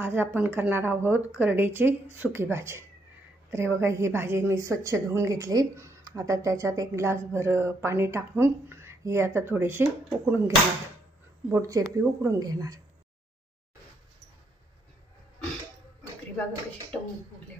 आज आपण करणार आहोत करडीची सुकी भाजी। तर हे बघा, ही भाजी मी स्वच्छ धुवून घेतली। आता त्याच्यात एक ग्लासभर पाणी टाकून ही आता थोडीशी उकळून घेणार, बोटचेपी उकळून घेणार। भाकरी बघा कशी टम्म फुगली।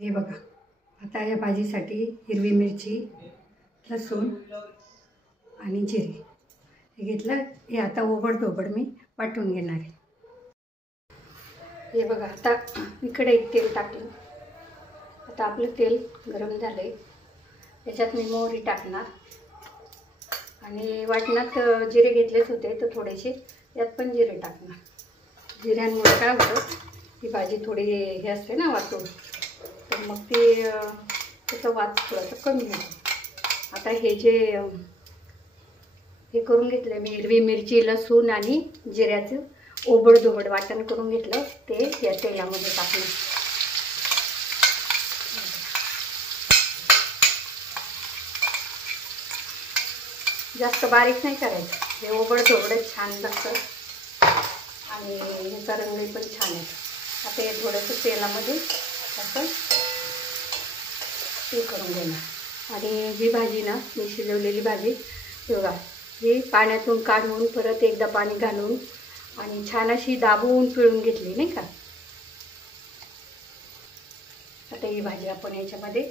हे बघा, आता या भाजीसाठी हिरवी मिरची, लसूण आणि जिरे हे घेतलं। हे आता ओबडधोबड मी वाटून घेणार आहे। हे बघा, आता इकडे एक तेल टाकलं। आता आपलं तेल गरम झालंय, याच्यात मी मोहरी टाकणार आणि वाटणात जिरे घेतलेच होते तर थोडेसे यात पण जिरे टाकणार। जिऱ्यांमुळे काय होतं, ही भाजी थोडी हे असते ना वाटून, तर मग ते त्याचा वास थोडासा कमी होतो। आता हे जे हे करून घेतलं मी, हिरवी मिरची, लसूण आणि जिऱ्याचं ओबडधोबड वाटण करून घेतलं, ते या तेलामध्ये टाकलं। जास्त बारीक नाही करायचं, हे ओबडधोबड छान लागतं आणि ह्याचा रंगही पण छान आहे। आता हे थोडंसं तेलामध्ये असं हे करून घेणार। आणि ही भाजी ना, मी शिजवलेली भाजी बघा, ही पाण्यातून काढून परत एकदा पाणी घालून आणि छान अशी दाबून पिळून घेतली नाही का। आता ही भाजी आपण याच्यामध्ये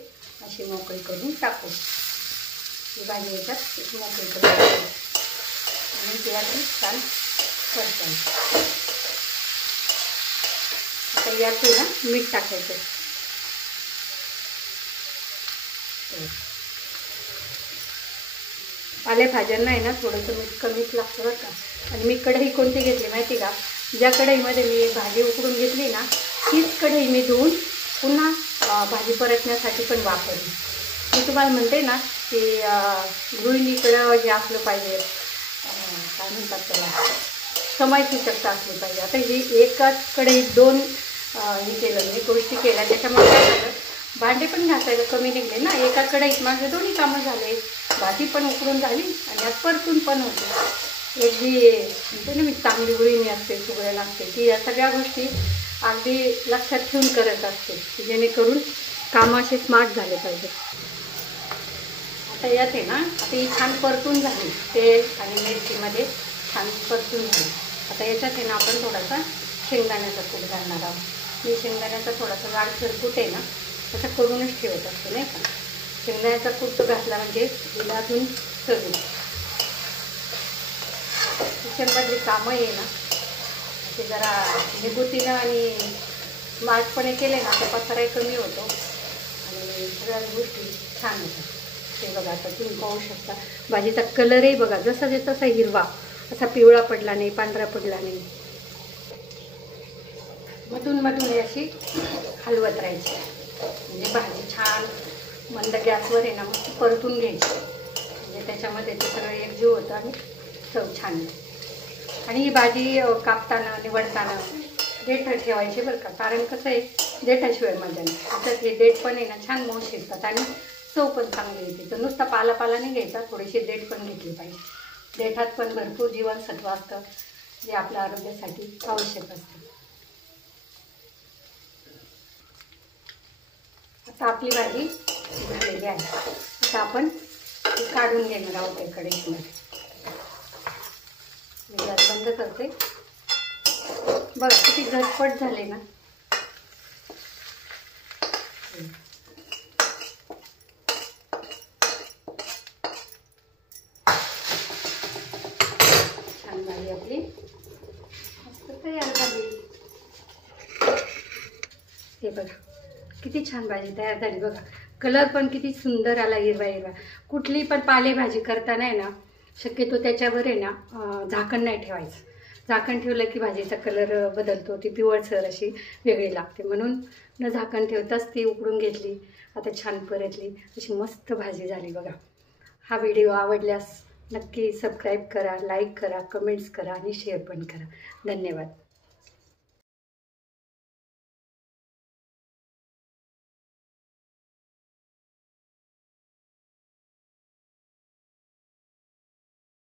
अशी मोकळी करून टाकू। ही भाजी याच्यात मोकळी करून टाकू आणि त्याला छान परतायचं। आता यात ना मीठ टाकायचं। पालेभाज्यांना आहे ना थोडंसं मीठ कमीच लागतं बरं का। आणि मी कढई कोणती घेतली माहिती का, ज्या कढईमध्ये मी भाजी उकडून घेतली ना, तीच कढई मी धुवून पुन्हा भाजी परतण्यासाठी पण वापरली। मी तुम्हाला म्हणते ना की गृहिणीकडं जे असलं पाहिजे, काय म्हणतात त्याला, समयसूचकता असली पाहिजे। आता ही एकाच कढईत दोन हे केलं मी, गोष्टी केल्या, त्याच्यामुळे काय झालं, भांडे पण घासायला कमी निघले ना। एका कढईत माझे दोन्ही कामं झाले, भाजी पण उकळून झाली आणि यात परतून पण होते। एक जी म्हणते ना मी चांगली गृहिणी असते, सुगरण असते, ती या सगळ्या गोष्टी अगदी लक्षात ठेवून करत असते, जेणेकरून कामं असे स्मार्ट झाले पाहिजे। आता यात आहे ना, आता ही छान परतून झाली, तेल आणि मिरचीमध्ये छान परतून झाली। आता याच्यात आहे ना आपण थोडासा शेंगदाण्याचा कूट घालणार आहोत। मी शेंगदाण्याचा थोडासा जाडसर कूट आहे ना तसं करूनच ठेवत असते नाही का। शेंगदाण्याचा कूट घातला म्हणजे हिला अजून चवी। किचनमधली कामं आहे ना ते जरा निगुतीनं आणि स्मार्टपणे केले ना तर पसाराही कमी होतो आणि सगळ्याच गोष्टी छान होतात। ते बघा, आता तुम्ही पाहू शकता भाजीचा कलरही बघा, जसा तसा हिरवा, असा पिवळा पडला नाही, पांढरा पडला नाही। मधून मधून अशी हलवत राहायची म्हणजे भाजी छान मंद गॅसवर आहे ना मस्त परतून घ्यायची, म्हणजे त्याच्यामध्ये ते सगळं एकजीव होतं आणि चव छान येते। आणि ही भाजी कापताना निवडताना देठ ठेवायची बरं का, कारण कसं आहे, देठाशिवाय मजा नाही। आता हे देठ पण आहे ना छान मऊ शिजतात आणि चव पण चांगली येते। तर नुसता पाला नाही घ्यायचा, थोडीशी देठ पण घेतली पाहिजे। देठात पण भरपूर जीवनसत्व असतं, जे आपल्या आरोग्यासाठी आवश्यक असतं। आता आपली भाजी झालेली आहे। आता आपण काढून घेणार आहोत त्या कढईमध्ये। मी गॅस बंद करते। बघा किती झटपट झाले ना। छान भाजी आपली मस्त तयार झाली। हे बघा किती छान भाजी तयार झाली बघा, कलर पण किती सुंदर आला, हिरवा हिरवा। कुठली पण पालेभाजी करताना आहे ना शक्यतो त्याच्यावर आहे ना झाकण नाही ठेवायचं, झाकण ठेवलं की भाजीचा कलर बदलतो, ती पिवळसर अशी वेगळी लागते. म्हणून न झाकण ठेवताच ती उकडून घेतली. आता छान परतली, अशी मस्त भाजी झाली बघा. हा व्हिडिओ आवडल्यास नक्की सबस्क्राईब करा, लाईक करा, कमेंट्स करा आणि शेअर पण करा. धन्यवाद.